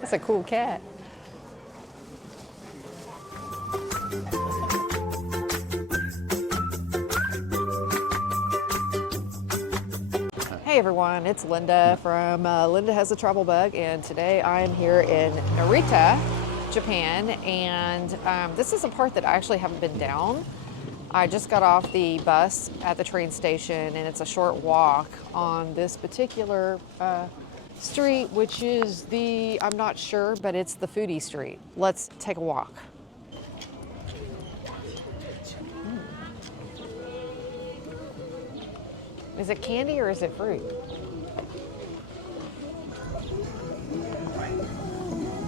That's a cool cat. Hey everyone, it's Linda from Linda Has a Travel Bug, and today I'm here in Narita, Japan, and this is a part that I actually haven't been down. I just got off the bus at the train station, and it's a short walk on this particular street, which is I'm not sure, but it's the foodie street. Let's take a walk. Is it candy or is it fruit?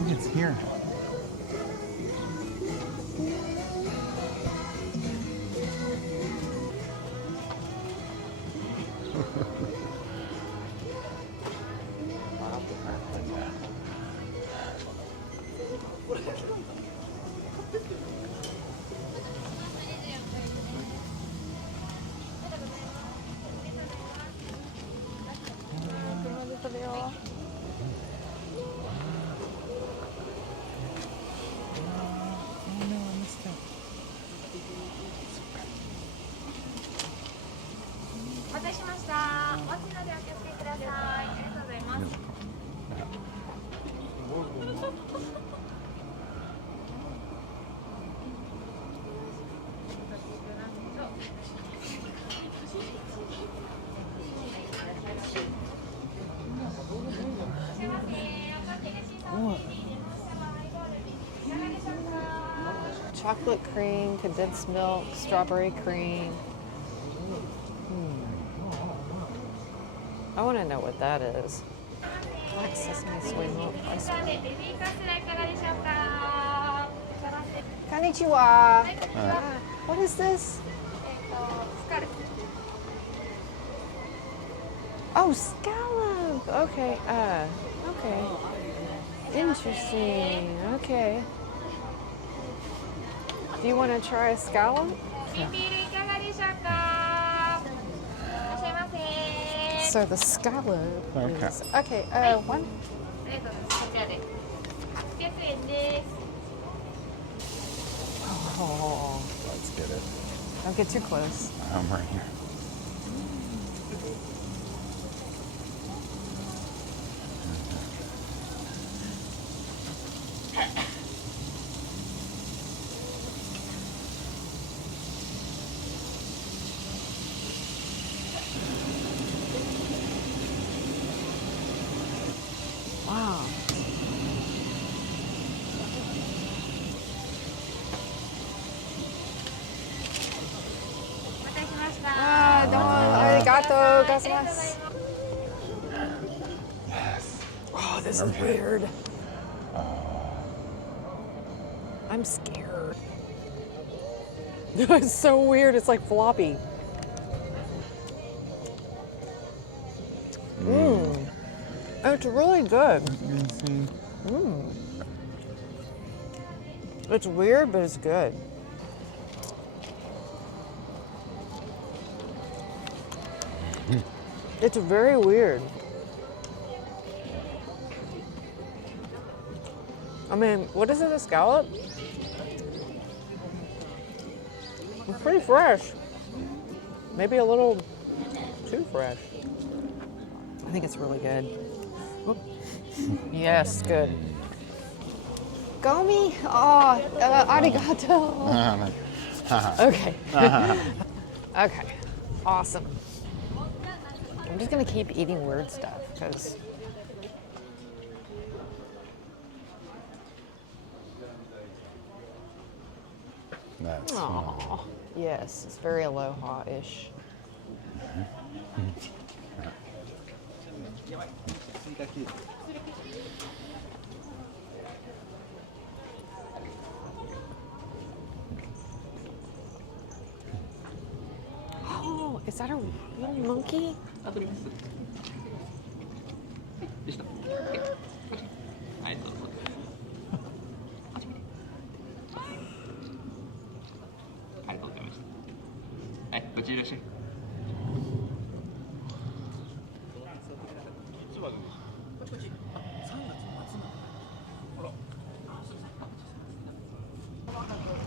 It's here. Chocolate cream, condensed milk, strawberry cream. I want to know what that is. Black sesame soy milk ice cream. Konnichiwa. What is this? Oh, scallop. Okay. Okay. Interesting. Okay. Do you want to try a scallop? So the scallop is... Okay, one. Oh, Let's get it. don't get too close. I'm right here. Wow. Arigato gozaimasu. Yes. Oh, this is weird. I'm scared. It's so weird. It's like floppy. It's really good. It's weird, but it's good. It's very weird. I mean, what is it, a scallop? It's pretty fresh. Maybe a little too fresh. I think it's really good. Oop. Yes, good. Gomi? Oh, arigato. Okay. Okay, awesome. I'm just gonna keep eating weird stuff because That's oh, yes, it's very aloha-ish. Oh, is that a real monkey?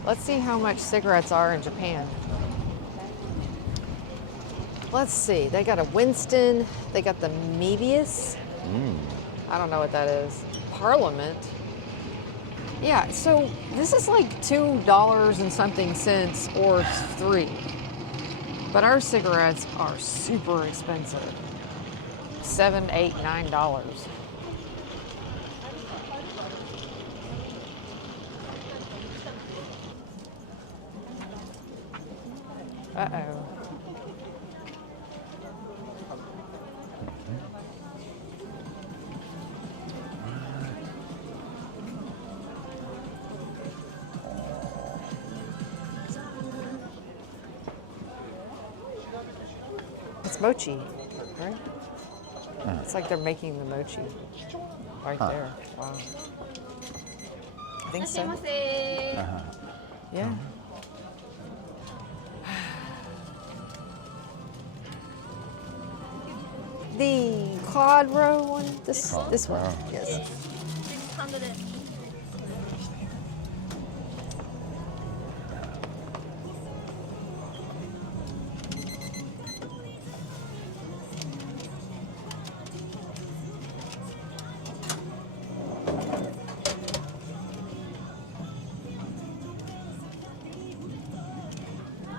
Let's see how much cigarettes are in Japan. Let's see. They got a Winston. They got the Mebius. I don't know what that is. Parliament. Yeah, so this is like $2 and something cents or it's $3. But our cigarettes are super expensive. $7, $8, $9. Uh-oh. It's mochi, right? It's like they're making the mochi right there. Wow. I think so. Yeah. The quad row one, this one, yes.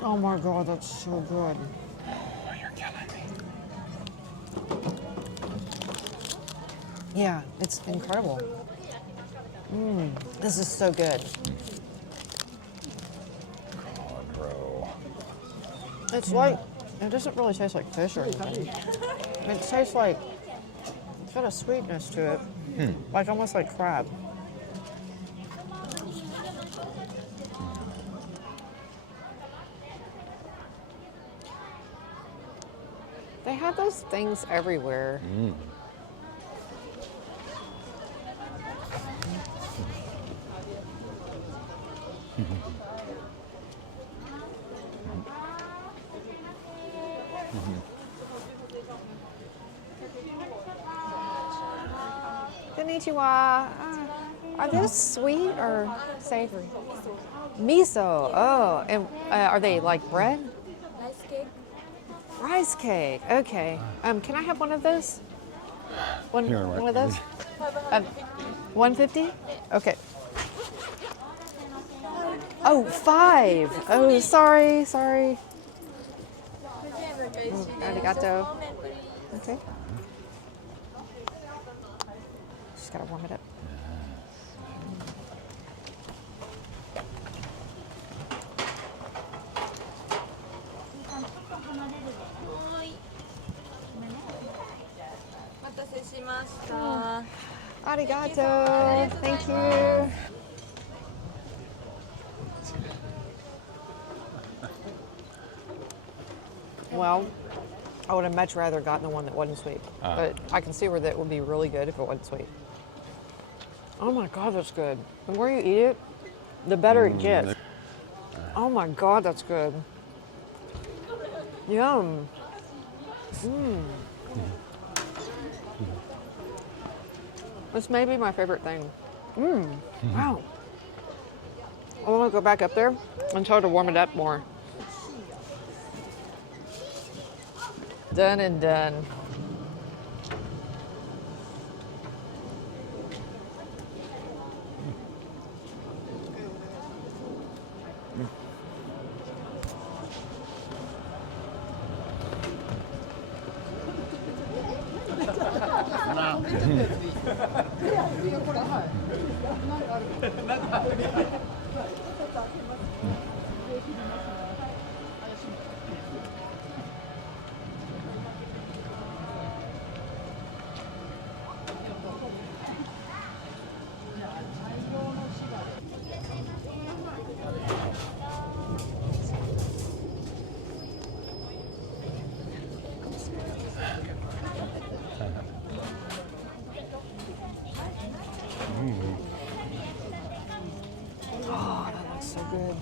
Oh my God, that's so good. Oh, you're killing me. Yeah, it's incredible. This is so good. Quadro. It's like, it doesn't really taste like fish or anything. It tastes like, it's got a sweetness to it. Like almost like crab. They have those things everywhere. Konnichiwa. Are those sweet or savory? Miso. Oh, and are they like bread? Rice cake. Okay. Can I have one of those? One of those? 150? Okay. Oh, 5. Oh, sorry. Arigato. Okay. Just gotta warm it up. Arigato. Thank you. Well, I would have much rather gotten the one that wasn't sweet. But I can see where that would be really good if it wasn't sweet. Oh my God, that's good. The more you eat it, the better it gets. Oh my God, that's good. Yum. This may be my favorite thing. Wow. I want to go back up there and try to warm it up more. Done and done. Oh, that looks so good.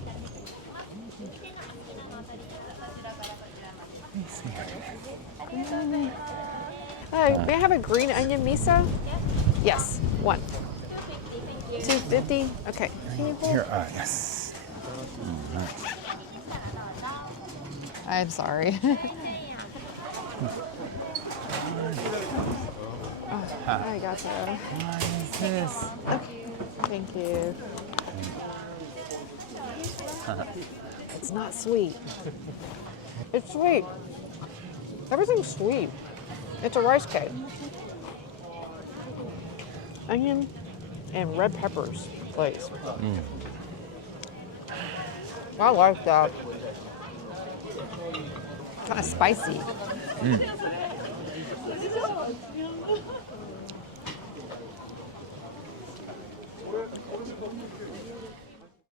Hi, may I have a green onion miso? Yes, one. 250. Okay. Can you hold? Here, yes. I'm sorry. Oh, I gotcha. What is this? Okay, thank you. It's not sweet. It's sweet. Everything's sweet. It's a rice cake. Onion and red peppers, please. I like that. Kind of spicy.